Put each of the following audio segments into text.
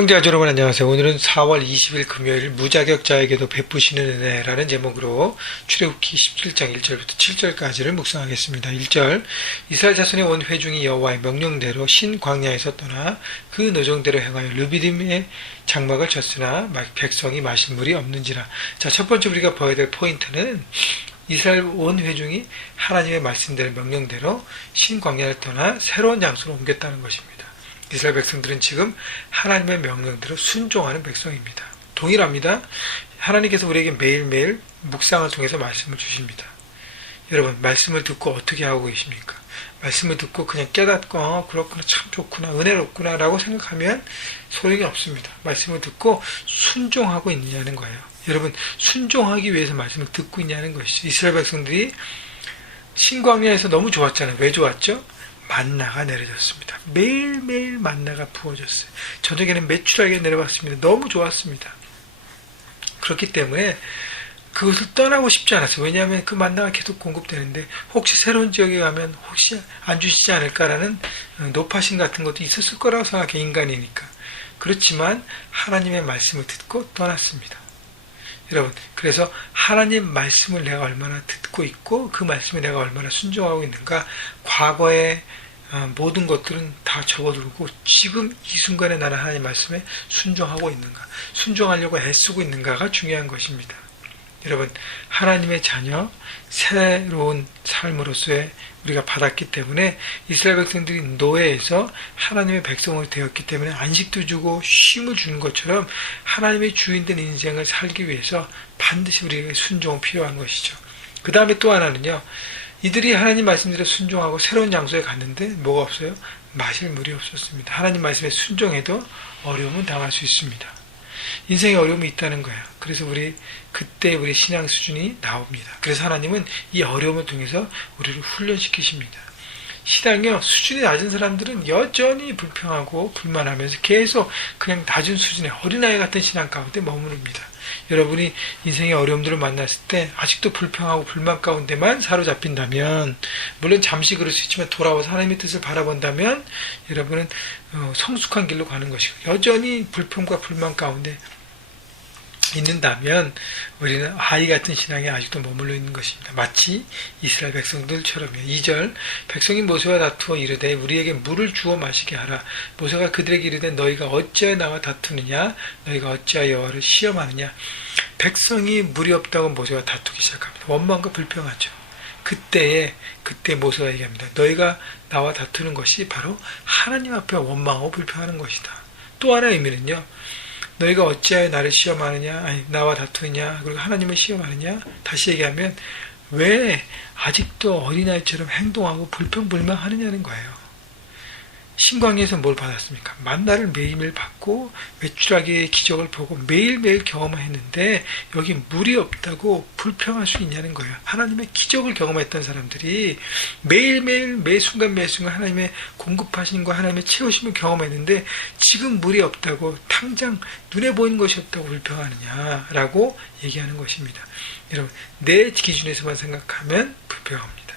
형제자 여러분 안녕하세요. 오늘은 4월 20일 금요일 무자격자에게도 베푸시는 은혜라는 제목으로 출애굽기 17장 1절부터 7절까지를 묵상하겠습니다. 1절 이스라엘 자손의 온 회중이 여호와의 명령대로 신 광야에서 떠나 그 노정대로 행하여 르비딤의 장막을 쳤으나 백성이 마실 물이 없는지라. 자, 첫 번째 우리가 봐야 될 포인트는 이스라엘 온 회중이 하나님의 말씀대로 명령대로 신 광야를 떠나 새로운 장소로 옮겼다는 것입니다. 이스라엘 백성들은 지금 하나님의 명령대로 순종하는 백성입니다. 동일합니다. 하나님께서 우리에게 매일매일 묵상을 통해서 말씀을 주십니다. 여러분, 말씀을 듣고 어떻게 하고 계십니까? 말씀을 듣고 그냥 깨닫고 그렇구나, 참 좋구나, 은혜롭구나 라고 생각하면 소용이 없습니다. 말씀을 듣고 순종하고 있느냐는 거예요. 여러분, 순종하기 위해서 말씀을 듣고 있냐는 것이죠. 이스라엘 백성들이 신광야에서 너무 좋았잖아요. 왜 좋았죠? 만나가 내려졌습니다. 매일매일 만나가 부어졌어요. 저녁에는 메추라기가 내려왔습니다. 너무 좋았습니다. 그렇기 때문에 그것을 떠나고 싶지 않았어요. 왜냐하면 그 만나가 계속 공급되는데 혹시 새로운 지역에 가면 혹시 안 주시지 않을까라는 노파심 같은 것도 있었을 거라고 생각해, 인간이니까. 그렇지만 하나님의 말씀을 듣고 떠났습니다. 여러분, 그래서 하나님 말씀을 내가 얼마나 듣고 있고 그 말씀에 내가 얼마나 순종하고 있는가, 과거의 모든 것들은 다 접어두고 지금 이 순간에 나는 하나님 말씀에 순종하고 있는가, 순종하려고 애쓰고 있는가가 중요한 것입니다. 여러분, 하나님의 자녀, 새로운 삶으로서의 우리가 받았기 때문에 이스라엘 백성들이 노예에서 하나님의 백성으로 되었기 때문에 안식도 주고 쉼을 주는 것처럼 하나님의 주인된 인생을 살기 위해서 반드시 우리에게 순종은 필요한 것이죠. 그 다음에 또 하나는요, 이들이 하나님 말씀대로 순종하고 새로운 장소에 갔는데 뭐가 없어요? 마실 물이 없었습니다. 하나님 말씀에 순종해도 어려움은 당할 수 있습니다. 인생에 어려움이 있다는 거예요. 그래서 그때 우리 신앙 수준이 나옵니다. 그래서 하나님은 이 어려움을 통해서 우리를 훈련시키십니다. 신앙이요, 수준이 낮은 사람들은 여전히 불평하고 불만하면서 계속 그냥 낮은 수준의 어린아이 같은 신앙 가운데 머무릅니다. 여러분이 인생의 어려움들을 만났을 때 아직도 불평하고 불만 가운데만 사로잡힌다면, 물론 잠시 그럴 수 있지만 돌아와서 하나님의 뜻을 바라본다면 여러분은 성숙한 길로 가는 것이고, 여전히 불평과 불만 가운데 있는다면 우리는 아이 같은 신앙에 아직도 머물러 있는 것입니다. 마치 이스라엘 백성들처럼요. 2절 백성이 모세와 다투어 이르되 우리에게 물을 주어 마시게 하라. 모세가 그들에게 이르되 너희가 어찌하여 나와 다투느냐, 너희가 어찌하여 여호와를 시험하느냐. 백성이 물이 없다고 모세와 다투기 시작합니다. 원망과 불평하죠. 그때 모세가 얘기합니다. 너희가 나와 다투는 것이 바로 하나님 앞에 원망하고 불평하는 것이다. 또 하나의 의미는요, 너희가 어찌하여 나를 시험하느냐, 아니 나와 다투느냐, 그리고 하나님을 시험하느냐. 다시 얘기하면 왜 아직도 어린아이처럼 행동하고 불평불만하느냐는 거예요. 신광야에서 뭘 받았습니까? 만나를 매일매일 받고 메추라기의 기적을 보고 매일매일 경험했는데 여기 물이 없다고 불평할 수 있냐는 거예요. 하나님의 기적을 경험했던 사람들이 매일매일 매순간 하나님의 공급하심과 하나님의 채우심을 경험했는데 지금 물이 없다고, 당장 눈에 보이는 것이 없다고 불평하느냐라고 얘기하는 것입니다. 여러분, 내 기준에서만 생각하면 불평합니다.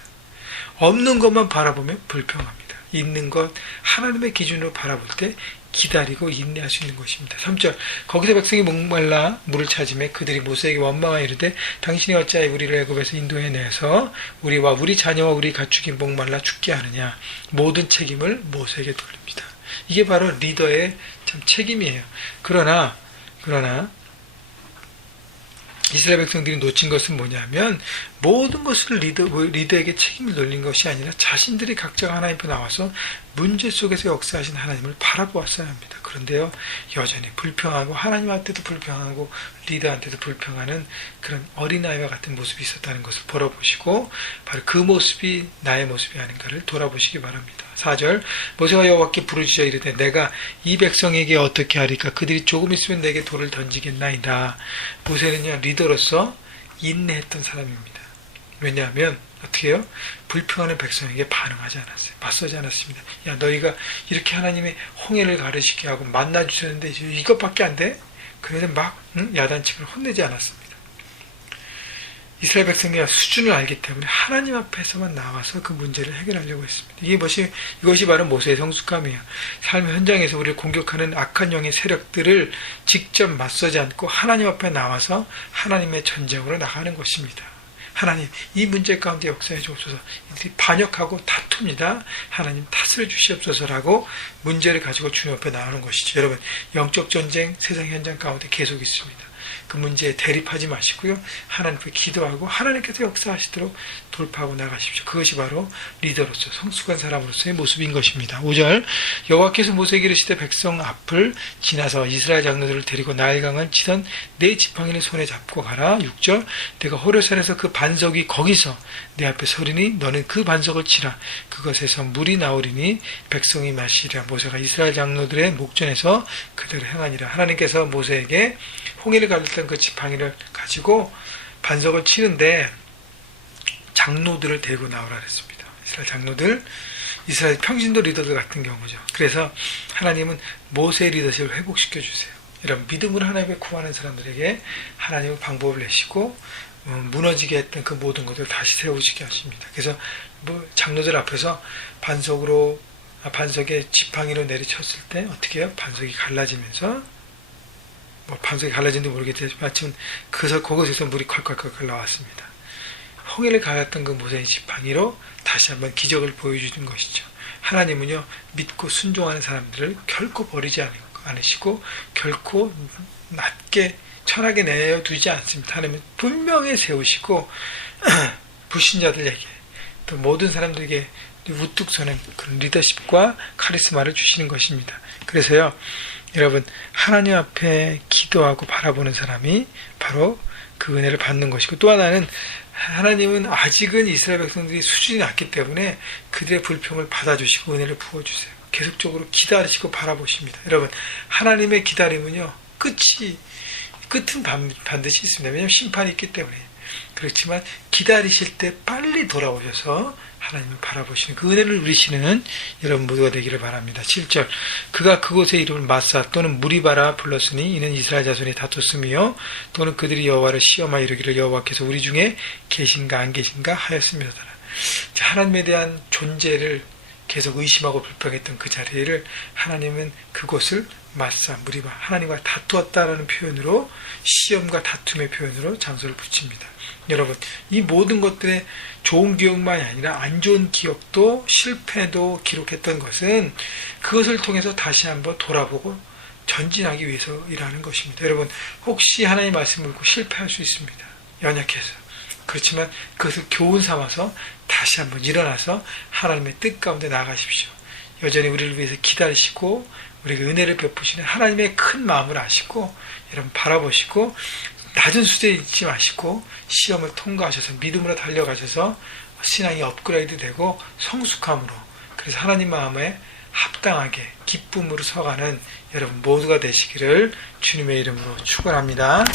없는 것만 바라보면 불평합니다. 있는 것, 하나님의 기준으로 바라볼 때 기다리고 인내할 수 있는 것입니다. 3절 거기서 백성이 목말라 물을 찾으매 그들이 모세에게 원망하여 이르되 당신이 어찌하여 우리를 애굽에서 인도해 내서 우리와 우리 자녀와 우리 가축이 목말라 죽게 하느냐. 모든 책임을 모세에게 돌립니다. 이게 바로 리더의 참 책임이에요. 그러나 이스라엘 백성들이 놓친 것은 뭐냐면, 모든 것을 리더에게 책임을 돌린 것이 아니라 자신들이 각자가 하나님 앞에 나와서 문제 속에서 역사하신 하나님을 바라보았어야 합니다. 그런데요, 여전히 불평하고 하나님한테도 불평하고 리더한테도 불평하는 그런 어린아이와 같은 모습이 있었다는 것을 돌아보시고 바로 그 모습이 나의 모습이 아닌가를 돌아보시기 바랍니다. 4절 모세가 여호와께 부르짖어 이르되 내가 이 백성에게 어떻게 하리까? 그들이 조금 있으면 내게 돌을 던지겠나이다. 모세는요, 리더로서 인내했던 사람입니다. 왜냐하면 어떻게 해요? 불평하는 백성에게 반응하지 않았어요. 맞서지 않았습니다. 야, 너희가 이렇게 하나님의 홍해를 가르치게 하고 만나 주셨는데 이것밖에 안 돼? 그래서 막 야단치고 혼내지 않았습니다. 이스라엘 백성이 수준을 알기 때문에 하나님 앞에서만 나와서 그 문제를 해결하려고 했습니다. 이것이 바로 모세의 성숙함이에요. 삶 현장에서 우리를 공격하는 악한 영의 세력들을 직접 맞서지 않고 하나님 앞에 나와서 하나님의 전쟁으로 나가는 것입니다. 하나님, 이 문제 가운데 역사해 주옵소서. 이들이 반역하고 다툽니다. 하나님 탓을 주시옵소서라고 문제를 가지고 주님 앞에 나오는 것이죠. 여러분, 영적 전쟁 세상 현장 가운데 계속 있습니다. 그 문제에 대립하지 마시고요. 하나님께 기도하고 하나님께서 역사하시도록 돌파하고 나가십시오. 그것이 바로 리더로서 성숙한 사람으로서의 모습인 것입니다. 5절 여호와께서 모세에게 이르시되 백성 앞을 지나서 이스라엘 장로들을 데리고 나일강을 치던 네 지팡이를 손에 잡고 가라. 6절 내가 호레산에서 그 반석이 거기서 내 앞에 서리니 너는 그 반석을 치라. 그것에서 물이 나오리니 백성이 마시리라. 모세가 이스라엘 장로들의 목전에서 그대로 행하니라. 하나님께서 모세에게 홍해를 가르쳤던 그 지팡이를 가지고 반석을 치는데 장로들을 데리고 나오라 그랬습니다. 이스라엘 장로들, 이스라엘 평신도 리더들 같은 경우죠. 그래서 하나님은 모세의 리더십을 회복시켜 주세요. 이런 믿음으로 하나님을 구하는 사람들에게 하나님은 방법을 내시고 무너지게 했던 그 모든 것을 다시 세우시게 하십니다. 그래서 장로들 앞에서 반석에 지팡이로 내리쳤을 때 어떻게 해요? 반석이 갈라지면서 반석이 갈라진지 모르겠지만 마침 그곳에서 물이 콸콸콸 나왔습니다. 홍해를 가였던 그 모세의 지팡이로 다시 한번 기적을 보여주는 것이죠. 하나님은요, 믿고 순종하는 사람들을 결코 버리지 않으시고 결코 낮게 천하게 내어두지 않습니다. 하나님은 분명히 세우시고 불신자들에게 또 모든 사람들에게 우뚝 서는 그런 리더십과 카리스마를 주시는 것입니다. 그래서요, 여러분, 하나님 앞에 기도하고 바라보는 사람이 바로 그 은혜를 받는 것이고, 또 하나는 하나님은 아직은 이스라엘 백성들이 수준이 낮기 때문에 그들의 불평을 받아주시고 은혜를 부어주세요. 계속적으로 기다리시고 바라보십니다. 여러분, 하나님의 기다림은요, 끝은 반드시 있습니다. 왜냐하면 심판이 있기 때문에. 그렇지만 기다리실 때 빨리 돌아오셔서 하나님을 바라보시는 그 은혜를 누리시는 여러분 모두가 되기를 바랍니다. 7절 그가 그곳의 이름을 마사 또는 무리바라 불렀으니 이는 이스라엘 자손이 다퉜으며 또는 그들이 여호와를 시험하여 이르기를 여호와께서 우리 중에 계신가 안 계신가 하였습니다. 하나님에 대한 존재를 계속 의심하고 불평했던 그 자리를 하나님은 그곳을 마사, 무리바, 하나님과 다투었다라는 표현으로 시험과 다툼의 표현으로 장소를 붙입니다. 여러분, 이 모든 것들의 좋은 기억만이 아니라 안 좋은 기억도 실패도 기록했던 것은 그것을 통해서 다시 한번 돌아보고 전진하기 위해서이라는 것입니다. 여러분, 혹시 하나님의 말씀을 읽고 실패할 수 있습니다. 연약해서. 그렇지만 그것을 교훈 삼아서 다시 한번 일어나서 하나님의 뜻 가운데 나아가십시오. 여전히 우리를 위해서 기다리시고 우리에게 은혜를 베푸시는 하나님의 큰 마음을 아시고 여러분 바라보시고 낮은 수준에 있지 마시고 시험을 통과하셔서 믿음으로 달려가셔서 신앙이 업그레이드 되고 성숙함으로 그래서 하나님 마음에 합당하게 기쁨으로 서가는 여러분 모두가 되시기를 주님의 이름으로 축원합니다.